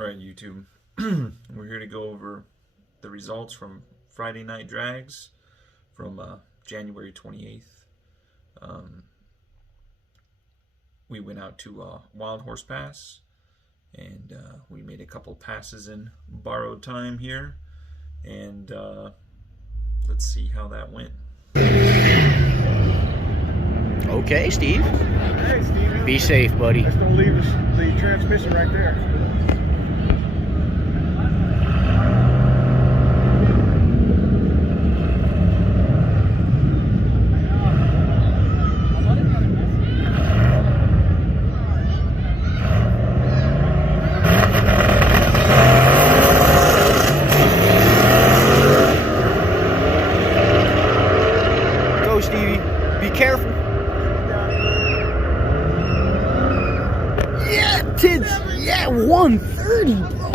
Alright, YouTube. We're here to go over the results from Friday Night Drags from January 28th. We went out to Wild Horse Pass and we made a couple passes in borrowed time here, and let's see how that went. Okay, Steve. Hey, Steve. Be safe, buddy. Let's don't leave the transmission right there. Go, Stevie. Be careful. Yeah, kids. Yeah, 130, bro.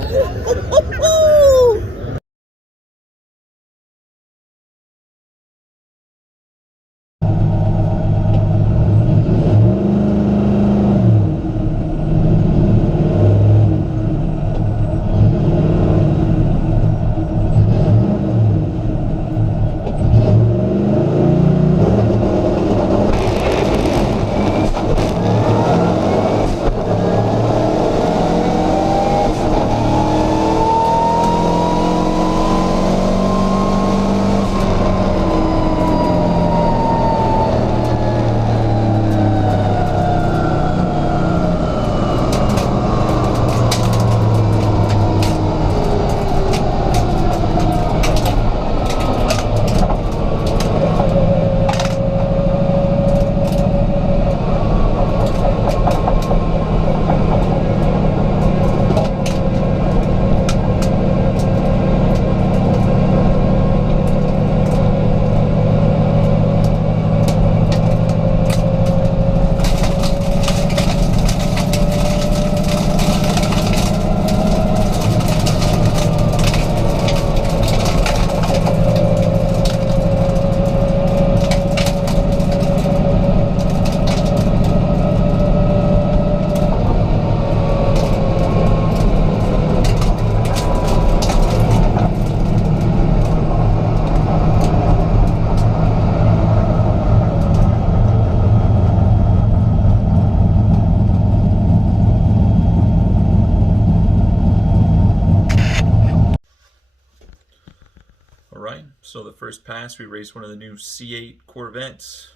Alright, so the first pass we raced one of the new C8 Corvettes.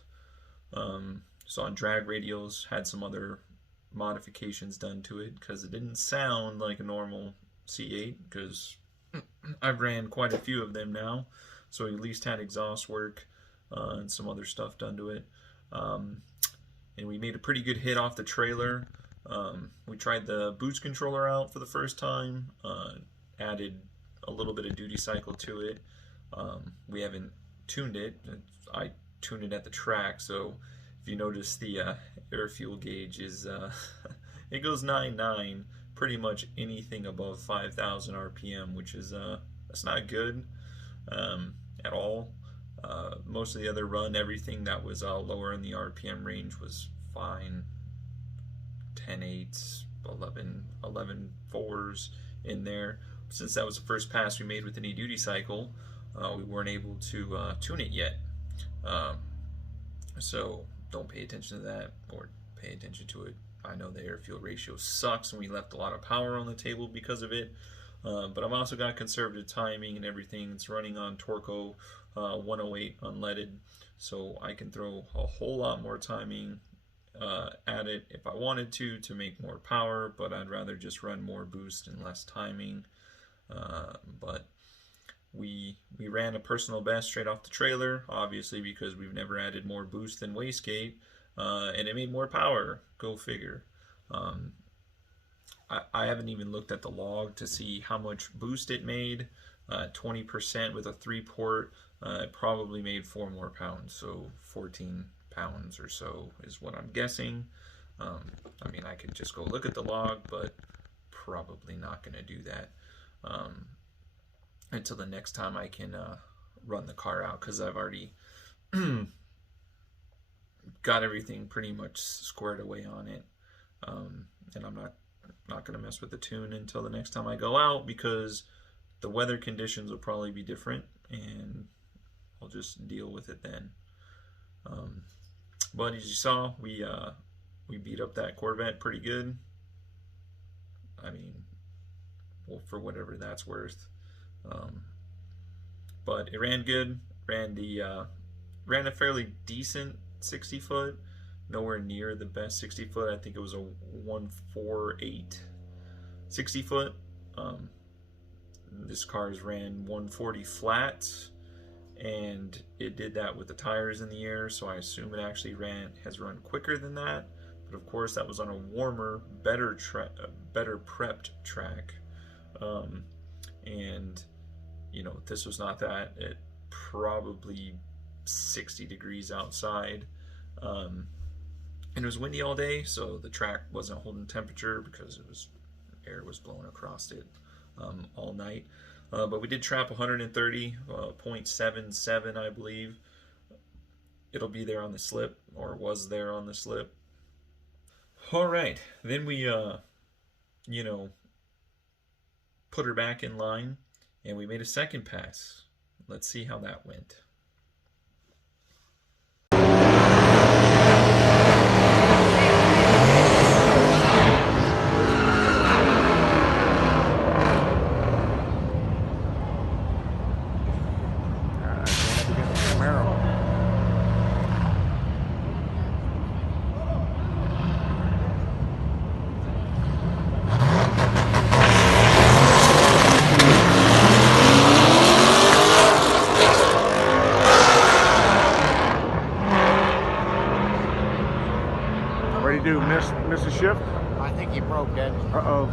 So on drag radials, had some other modifications done to it because it didn't sound like a normal C8, because I've ran quite a few of them now, so we at least had exhaust work and some other stuff done to it. And we made a pretty good hit off the trailer. We tried the boost controller out for the first time, added a little bit of duty cycle to it. We haven't tuned it. I tuned it at the track, so if you notice, the air fuel gauge is it goes 9.9, pretty much anything above 5,000 RPM, which is that's not good at all. Most of the other run, everything that was lower in the RPM range was fine. 10.8s, 11.4s in there. Since that was the first pass we made with any duty cycle, we weren't able to tune it yet. So don't pay attention to that, or pay attention to it. I know the air-fuel ratio sucks and we left a lot of power on the table because of it. But I've also got conservative timing and everything. It's running on Torco 108 unleaded, so I can throw a whole lot more timing at it if I wanted to make more power, but I'd rather just run more boost and less timing. But we ran a personal best straight off the trailer, obviously, because we've never added more boost than wastegate, and it made more power. Go figure. I haven't even looked at the log to see how much boost it made. 20% with a 3-port, it probably made 4 more pounds, so 14 pounds or so is what I'm guessing. I mean, I could just go look at the log, but probably not going to do that until the next time I can run the car out, because I've already got everything pretty much squared away on it, and I'm not not going to mess with the tune until the next time I go out, because the weather conditions will probably be different, and I'll just deal with it then. But as you saw, we beat up that Corvette pretty good. I mean, well, for whatever that's worth. But it ran good. Ran a fairly decent 60 foot. Nowhere near the best 60 foot. I think it was a 148 60 foot. This car's ran 140 flats, and it did that with the tires in the air, so I assume it actually has run quicker than that. But of course, that was on a warmer, better prepped track. And you know, this was not that. It probably 60 degrees outside. And it was windy all day, so the track wasn't holding temperature because air was blowing across it all night. But we did trap 130.77, I believe. It'll be there on the slip, or was there on the slip. All right, then we, you know, put her back in line, and we made a second pass. Let's see how that went. What do you do? Miss a shift? I think he broke that. Uh-oh.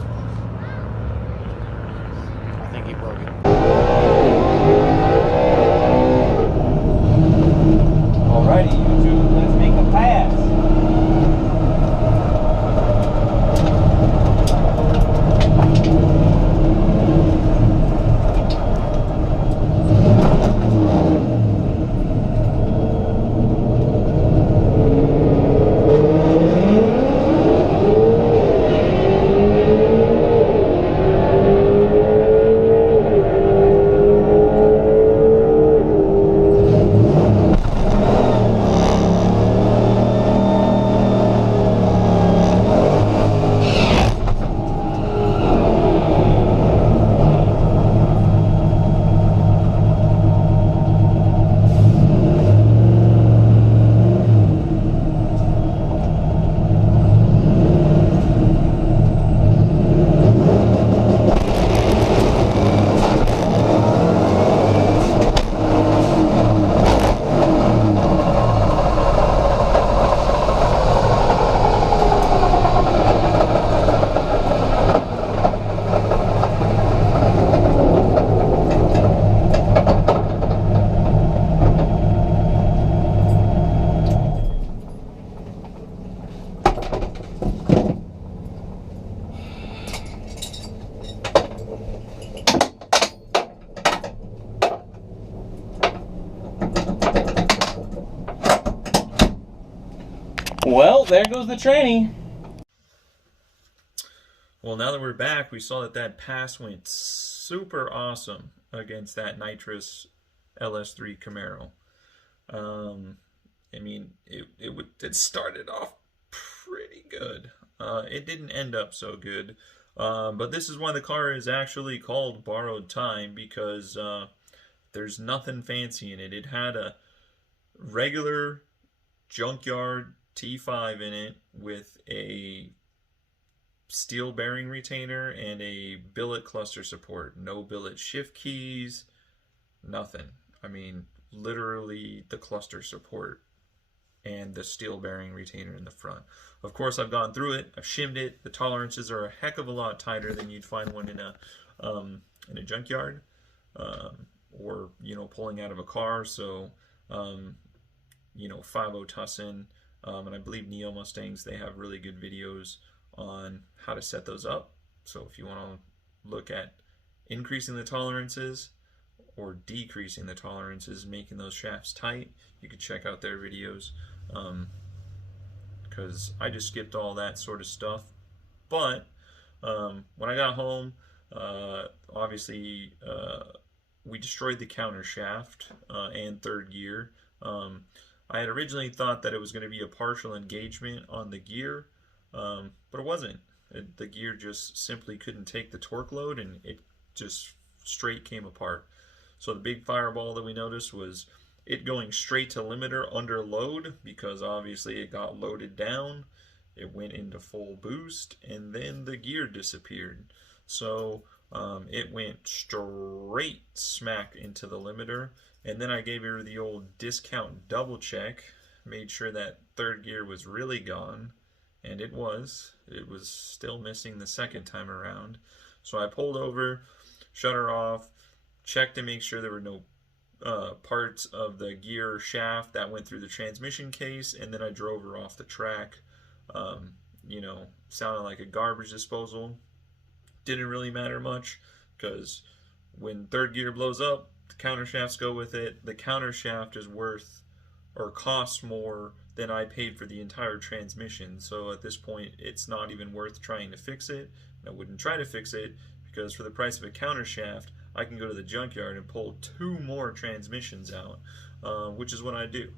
I think he broke it. Alrighty, you two, let's make a pass. Well, there goes the training. Well, now that we're back, we saw that pass went super awesome against that nitrous LS3 Camaro. I mean, it started off pretty good. It didn't end up so good. But this is why the car is actually called Borrowed Time, because there's nothing fancy in it. It had a regular junkyard T5 in it with a steel bearing retainer and a billet cluster support. No billet shift keys, nothing. I mean, literally the cluster support and the steel bearing retainer in the front. Of course, I've gone through it. I've shimmed it. The tolerances are a heck of a lot tighter than you'd find one in a junkyard, or pulling out of a car. So 5.0 Tussin, and I believe Neo Mustangs, they have really good videos on how to set those up. So if you want to look at increasing the tolerances or decreasing the tolerances, making those shafts tight, you could check out their videos, because I just skipped all that sort of stuff. But When I got home, obviously we destroyed the counter shaft and third gear. I had originally thought that it was going to be a partial engagement on the gear, but it wasn't. The gear just simply couldn't take the torque load, and it just straight came apart. So the big fireball that we noticed was it going straight to limiter under load, because obviously it got loaded down. It went into full boost, and then the gear disappeared. So it went straight smack into the limiter, and then I gave her the old discount double check, made sure that third gear was really gone, and it was. It was still missing the second time around. So I pulled over, shut her off, checked to make sure there were no parts of the gear shaft that went through the transmission case, and then I drove her off the track. Sounded like a garbage disposal. Didn't really matter much, because when third gear blows up, the counter shafts go with it. The counter shaft is worth or costs more than I paid for the entire transmission. So at this point, it's not even worth trying to fix it. I wouldn't try to fix it, because for the price of a counter shaft, I can go to the junkyard and pull 2 more transmissions out, which is what I do.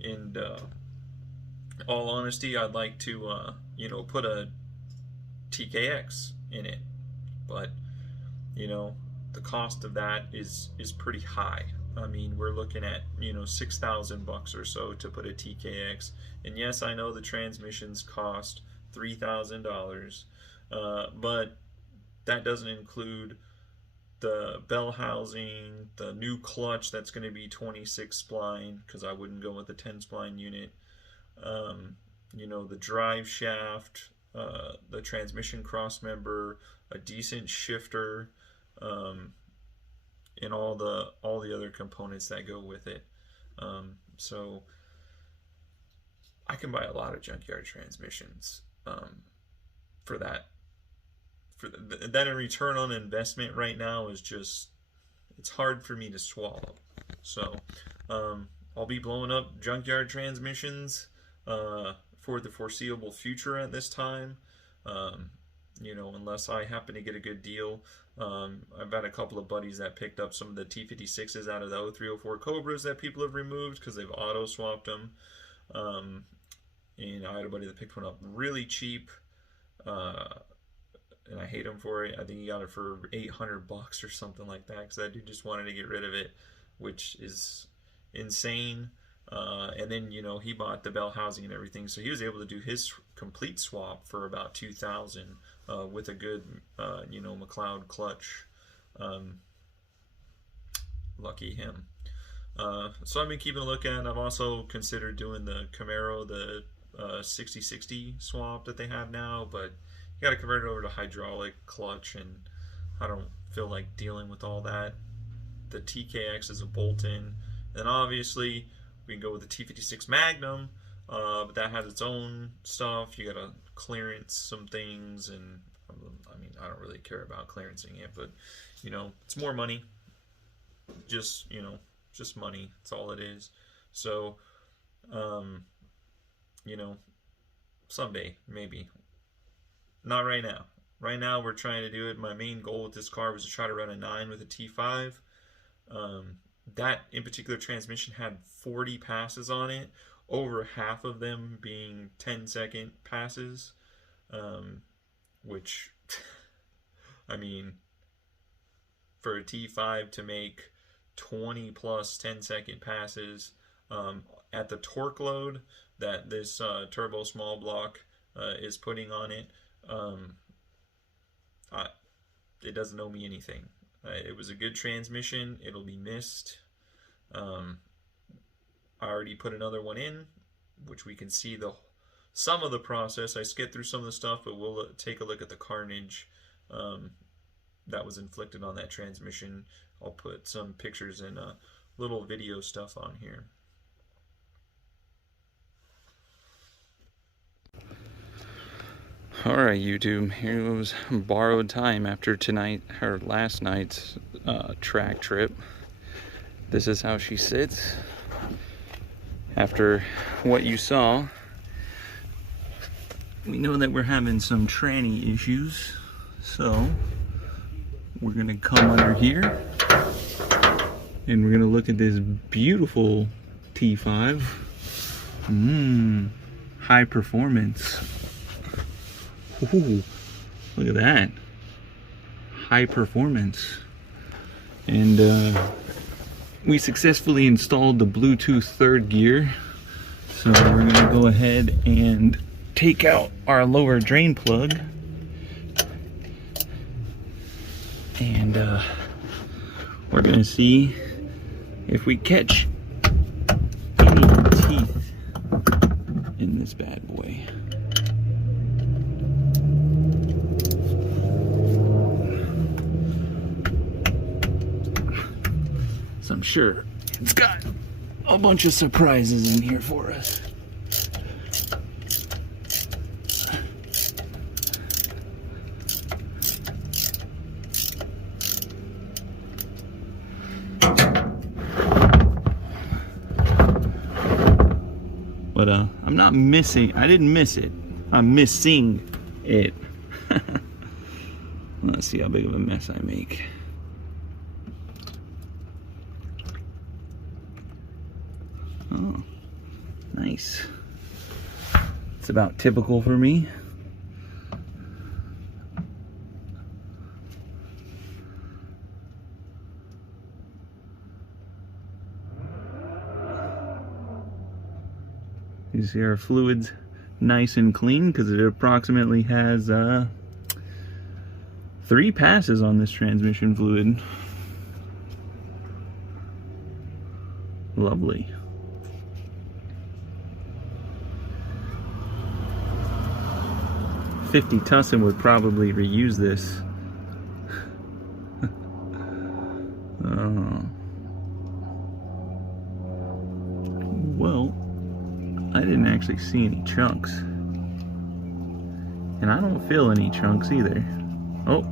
In all honesty, I'd like to, put a TKX in it, but the cost of that is pretty high. I mean, we're looking at $6,000 or so to put a TKX, and yes, I know the transmissions cost $3,000, but that doesn't include the bell housing, the new clutch that's going to be 26 spline, because I wouldn't go with a 10 spline unit, the drive shaft, the transmission cross member, a decent shifter, and all the other components that go with it. So I can buy a lot of junkyard transmissions for that. That in return on investment right now is just, it's hard for me to swallow. So I'll be blowing up junkyard transmissions for the foreseeable future at this time. Unless I happen to get a good deal. I've had a couple of buddies that picked up some of the T56s out of the 0304 Cobras that people have removed because they've auto swapped them. And I had a buddy that picked one up really cheap, and I hate him for it. I think he got it for $800 or something like that, because that dude just wanted to get rid of it, which is insane. And then he bought the bell housing and everything, so he was able to do his complete swap for about $2,000 with a good McLeod clutch. Lucky him. So I've been keeping a look at. I've also considered doing the Camaro, the 60/60 swap that they have now, but you got to convert it over to hydraulic clutch, and I don't feel like dealing with all that. The TKX is a bolt-in, and then obviously we can go with the T56 Magnum, but that has its own stuff. You gotta clearance some things, and I don't really care about clearancing it, but it's more money. Just money. That's all it is. So, someday maybe. Not right now. Right now we're trying to do it. My main goal with this car was to try to run a 9 with a T5. That in particular transmission had 40 passes on it, over half of them being 10-second passes, which, for a T5 to make 20 plus 10-second passes at the torque load that this turbo small block is putting on it, it doesn't owe me anything. It was a good transmission. It'll be missed. I already put another one in, which we can see some of the process. I skipped through some of the stuff, but we'll take a look at the carnage that was inflicted on that transmission. I'll put some pictures and little video stuff on here. Alright YouTube, here goes borrowed time after last night's track trip. This is how she sits after what you saw. we know that we're having some tranny issues, so we're gonna come under here and we're gonna look at this beautiful T5. High performance. Ooh, look at that. High performance. And we successfully installed the Bluetooth third gear. So we're gonna go ahead and take out our lower drain plug. And we're gonna see if we catch any teeth in this bad boy. So I'm sure it's got a bunch of surprises in here for us. But I'm not missing, I didn't miss it. I'm missing it. Let's see how big of a mess I make. Oh, nice. It's about typical for me. You see our fluid's nice and clean because it approximately has 3 passes on this transmission fluid. Lovely. $50 Tussin would probably reuse this. Well, I didn't actually see any chunks. And I don't feel any chunks either. Oh.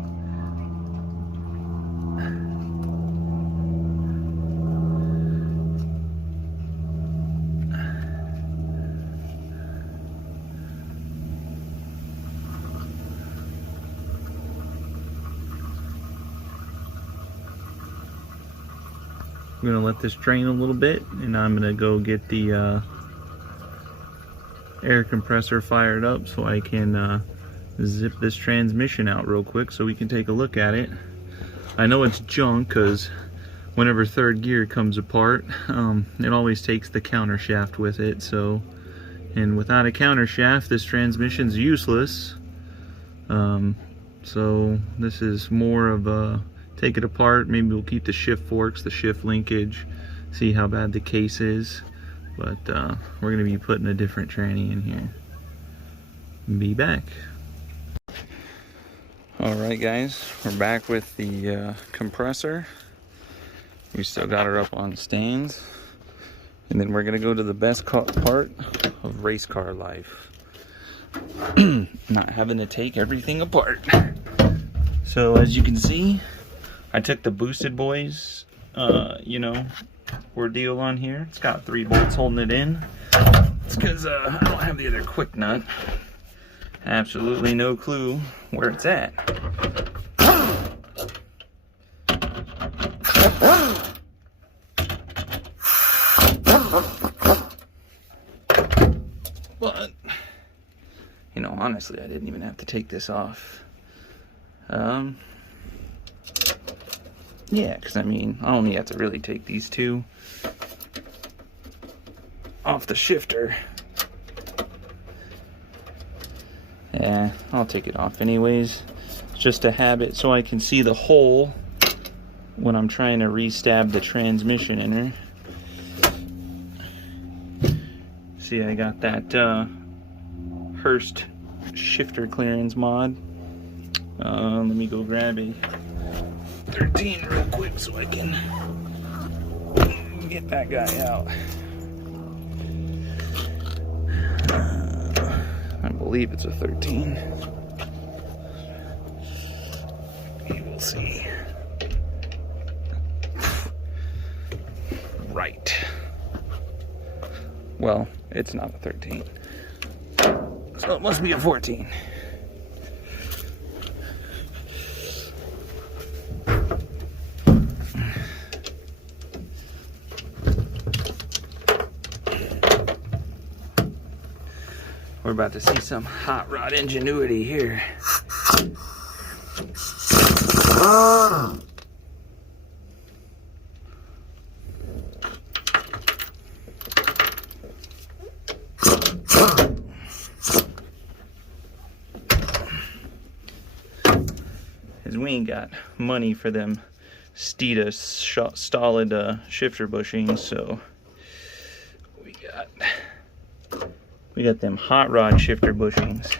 I'm gonna let this drain a little bit, and I'm gonna go get the air compressor fired up so I can zip this transmission out real quick so we can take a look at it. I know it's junk because whenever third gear comes apart, it always takes the counter shaft with it. So, and without a counter shaft, this transmission's useless. So this is more of a take it apart. Maybe we'll keep the shift forks, the shift linkage, see how bad the case is. But we're going to be putting a different tranny in here. Be back. Alright guys, we're back with the compressor. We still got her up on stands. And then we're going to go to the best part of race car life. Not having to take everything apart. So as you can see, I took the Boosted Boys, you know, ordeal on here. It's got 3 bolts holding it in. It's because I don't have the other quick nut. Absolutely no clue where it's at. But, you know, honestly, I didn't even have to take this off. Yeah, because I mean, I only have to really take these 2 off the shifter. Yeah, I'll take it off anyways. It's just a habit so I can see the hole when I'm trying to re-stab the transmission in her. See, I got that Hurst shifter clearance mod. Let me go grab a 13 real quick so I can get that guy out. I believe it's a 13. We will see. Right. Well, it's not a 13. So it must be a 14. We're about to see some hot rod ingenuity here. As we ain't got money for them Steeda stolid shifter bushings, so we got them hot rod shifter bushings.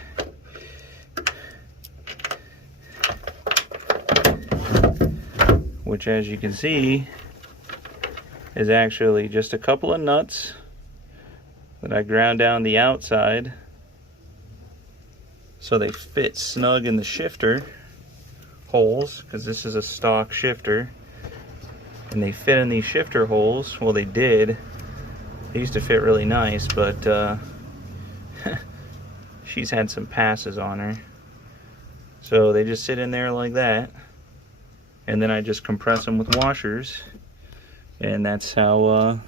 Which, as you can see, is actually just a couple of nuts that I ground down the outside so they fit snug in the shifter holes, because this is a stock shifter, and they fit in these shifter holes. Well, they did. They used to fit really nice, but she's had some passes on her, so they just sit in there like that, and then I just compress them with washers, and that's how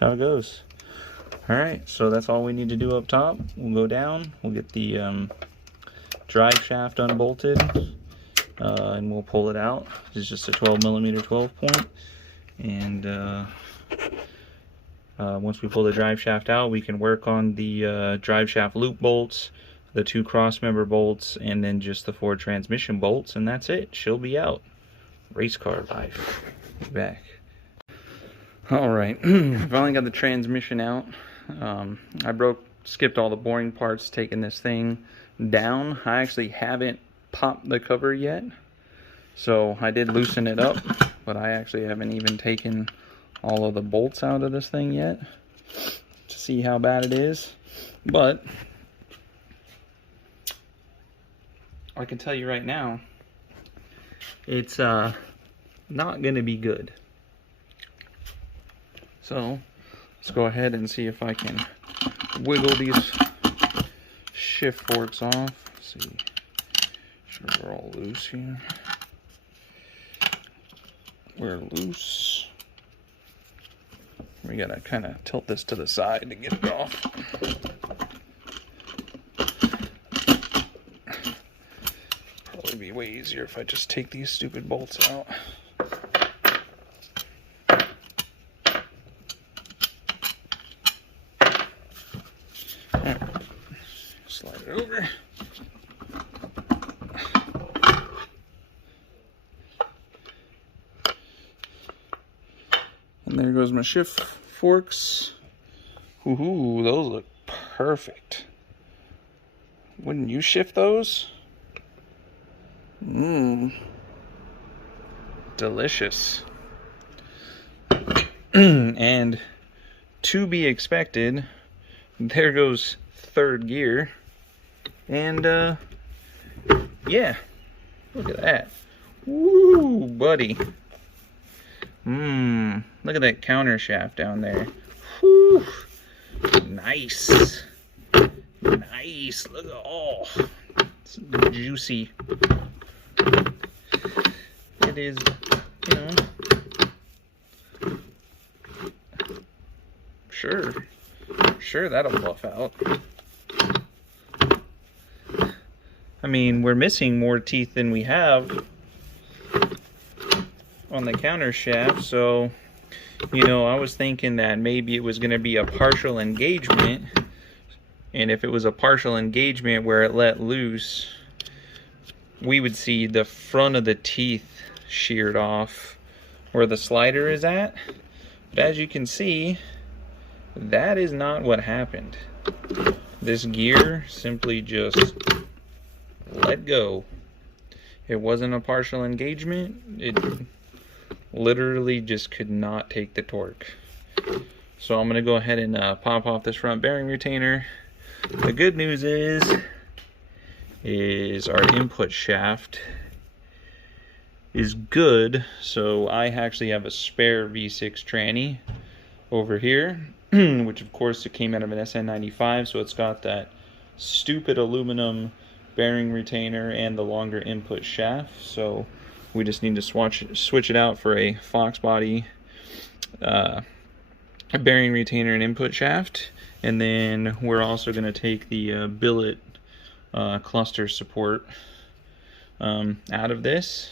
it goes. Alright, so that's all we need to do up top. We'll go down, we'll get the drive shaft unbolted, and we'll pull it out. It's just a 12mm 12 point, and once we pull the drive shaft out, we can work on the drive shaft loop bolts, the 2 cross member bolts, and then just the 4 transmission bolts, and that's it. She'll be out. Race car life. Be back. Alright, finally got the transmission out. I skipped all the boring parts taking this thing down. I actually haven't popped the cover yet, so I did loosen it up, but I actually haven't even taken all of the bolts out of this thing yet to see how bad it is. But I can tell you right now, it's not gonna be good. So let's go ahead and see if I can wiggle these shift forks off. Let's see, sure we're all loose here. We're loose. We gotta kind of tilt this to the side to get it off. Probably be way easier if I just take these stupid bolts out. Right. Slide it over. And there goes my shift forks. Ooh, those look perfect. Wouldn't you shift those? Delicious. And to be expected, there goes 3rd gear. And yeah, look at that. Woo, buddy. Look at that counter shaft down there. Whew. Nice. Nice. Look at all. It's juicy. It is, you know. Sure that'll buff out. I mean, we're missing more teeth than we have on the counter shaft, so you know, I was thinking that maybe it was going to be a partial engagement, and if it was a partial engagement where it let loose, we would see the front of the teeth sheared off where the slider is at. But as you can see, that is not what happened. This gear simply just let go. It wasn't a partial engagement. It literally just could not take the torque. So I'm going to go ahead and pop off this front bearing retainer. The good news is our input shaft is good, so I actually have a spare V6 tranny over here, which of course it came out of an SN95, so it's got that stupid aluminum bearing retainer and the longer input shaft. So we just need to switch it out for a Fox body a bearing retainer and input shaft. And then we're also going to take the billet cluster support out of this,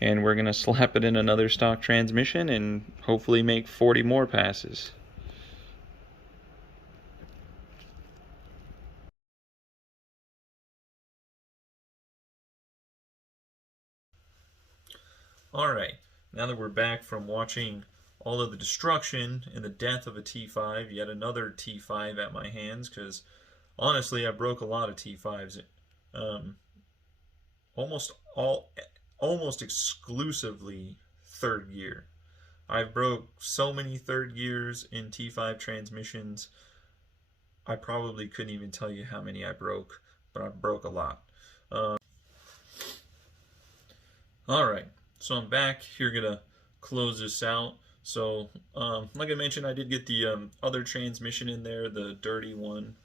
and we're going to slap it in another stock transmission and hopefully make 40 more passes. Alright, now that we're back from watching all of the destruction and the death of a T5, yet another T5 at my hands, because honestly I broke a lot of T5s. Almost exclusively third gear. I've broke so many third gears in T5 transmissions, I probably couldn't even tell you how many I broke, but I broke a lot. Alright, so I'm back here, gonna close this out. So like I mentioned, I did get the other transmission in there, the dirty one,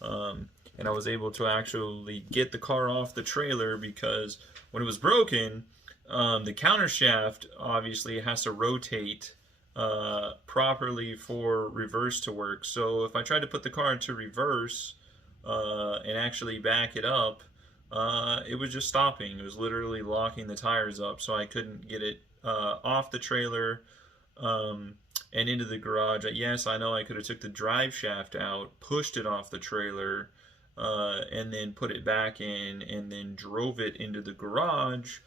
and I was able to actually get the car off the trailer, because when it was broken, the countershaft obviously has to rotate properly for reverse to work. So if I tried to put the car into reverse and actually back it up, it was just stopping. It was literally locking the tires up, so I couldn't get it off the trailer and into the garage. Yes, I know I could have took the drive shaft out, pushed it off the trailer, and then put it back in, and then drove it into the garage,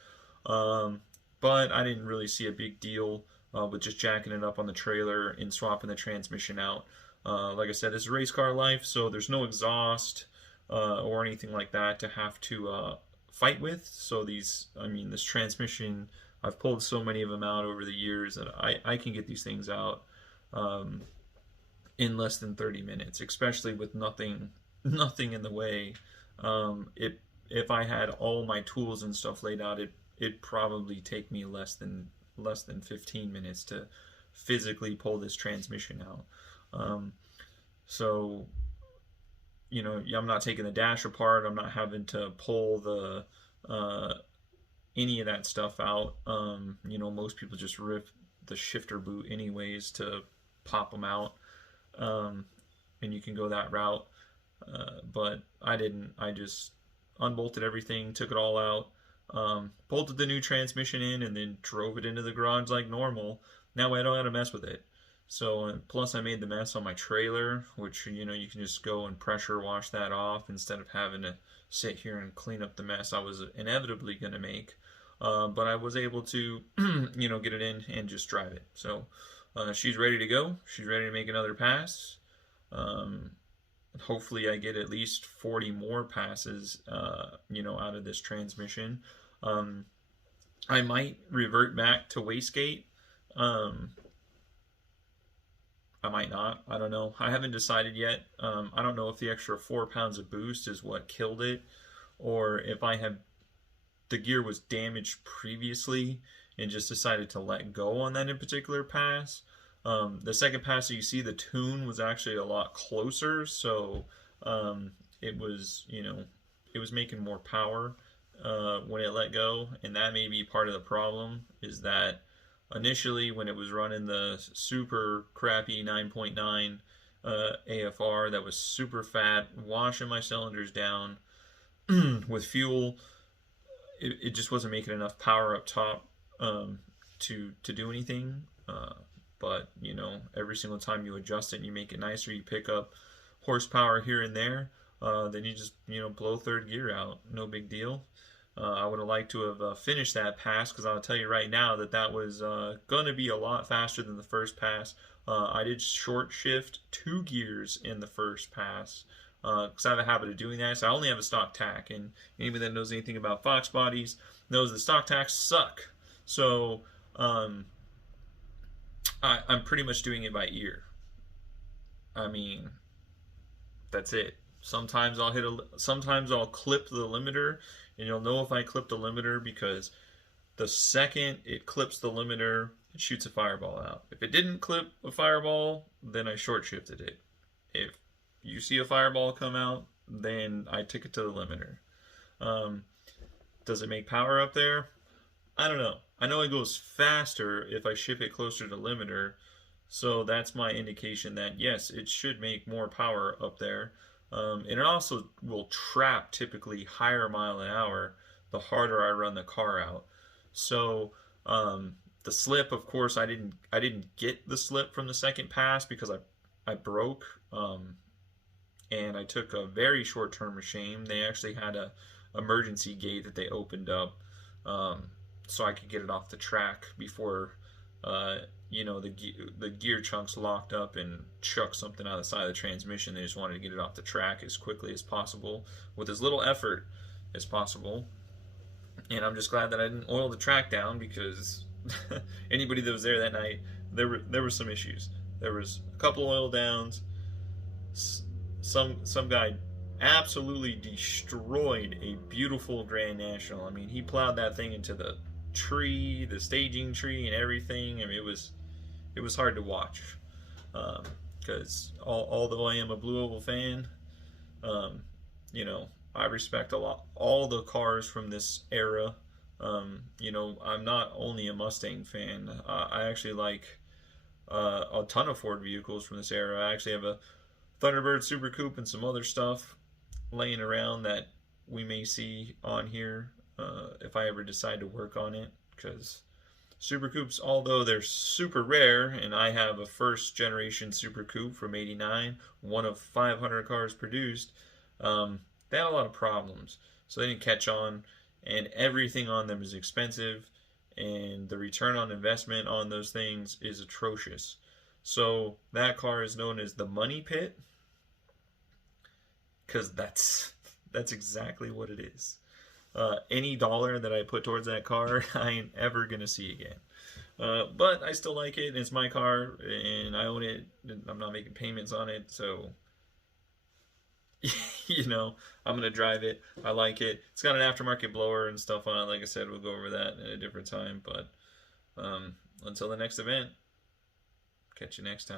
but I didn't really see a big deal with just jacking it up on the trailer and swapping the transmission out. Like I said, this is race car life, so there's no exhaust or anything like that to have to fight with. So this transmission, I've pulled so many of them out over the years that I can get these things out in less than 30 minutes, especially with nothing in the way. If I had all my tools and stuff laid out, it'd probably take me less than 15 minutes to physically pull this transmission out. So I'm not taking the dash apart. I'm not having to pull the any of that stuff out. Most people just rip the shifter boot anyways to pop them out, and you can go that route. But I didn't. I just unbolted everything, took it all out, bolted the new transmission in, and then drove it into the garage like normal. That way I don't have to mess with it. So, plus I made the mess on my trailer, which, you can just go and pressure wash that off instead of having to sit here and clean up the mess I was inevitably going to make. But I was able to, get it in and just drive it. So, she's ready to go. She's ready to make another pass. Hopefully I get at least 40 more passes, out of this transmission. I might revert back to wastegate. I might not. I don't know. I haven't decided yet. I don't know if the extra 4 pounds of boost is what killed it, or if the gear was damaged previously and just decided to let go on that in particular pass. The second pass that you see, the tune was actually a lot closer, so it was making more power when it let go, and that may be part of the problem, is that initially when it was running the super crappy 9.9 AFR that was super fat, washing my cylinders down with fuel, it just wasn't making enough power up top to do anything. But every single time you adjust it and you make it nicer, you pick up horsepower here and there, then you just blow third gear out. No big deal. I would have liked to have finished that pass, because I'll tell you right now that was going to be a lot faster than the first pass. I did short shift 2 gears in the first pass, because I have a habit of doing that. So I only have a stock tack, and anybody that knows anything about Fox bodies knows the stock tacks suck. So I'm pretty much doing it by ear. That's it. Sometimes I'll clip the limiter, and you'll know if I clip the limiter because the second it clips the limiter, it shoots a fireball out. If it didn't clip a fireball, then I short shifted it. If you see a fireball come out, then I took it to the limiter. Does it make power up there? I don't know. I know it goes faster if I ship it closer to limiter, so that's my indication that yes, it should make more power up there. And it also will trap typically higher mile an hour the harder I run the car out. So the slip, of course, I didn't get the slip from the second pass because I broke, and I took a very short term of shame. They actually had a emergency gate that they opened up, so I could get it off the track before the gear chunks locked up and chucked something out of the side of the transmission. They just wanted to get it off the track as quickly as possible with as little effort as possible. And I'm just glad that I didn't oil the track down, because anybody that was there that night, there were some issues. There was a couple oil downs. Some guy absolutely destroyed a beautiful Grand National. I mean, he plowed that thing into the tree, the staging tree, and everything. I mean, it was hard to watch, because although I am a Blue Oval fan, I respect a lot all the cars from this era. I'm not only a Mustang fan. I actually like a ton of Ford vehicles from this era. I actually have a Thunderbird Super Coupe and some other stuff laying around that we may see on here if I ever decide to work on it, because Super Coupes, although they're super rare, and I have a first generation Super Coupe from '89, one of 500 cars produced, they had a lot of problems, so they didn't catch on, and everything on them is expensive, and the return on investment on those things is atrocious. So that car is known as the Money Pit, because that's exactly what it is. Any dollar that I put towards that car, I ain't ever gonna see again. But I still like it. It's my car, and I own it. I'm not making payments on it, so I'm gonna drive it. I like it. It's got an aftermarket blower and stuff on it. Like I said, we'll go over that at a different time. But until the next event, catch you next time.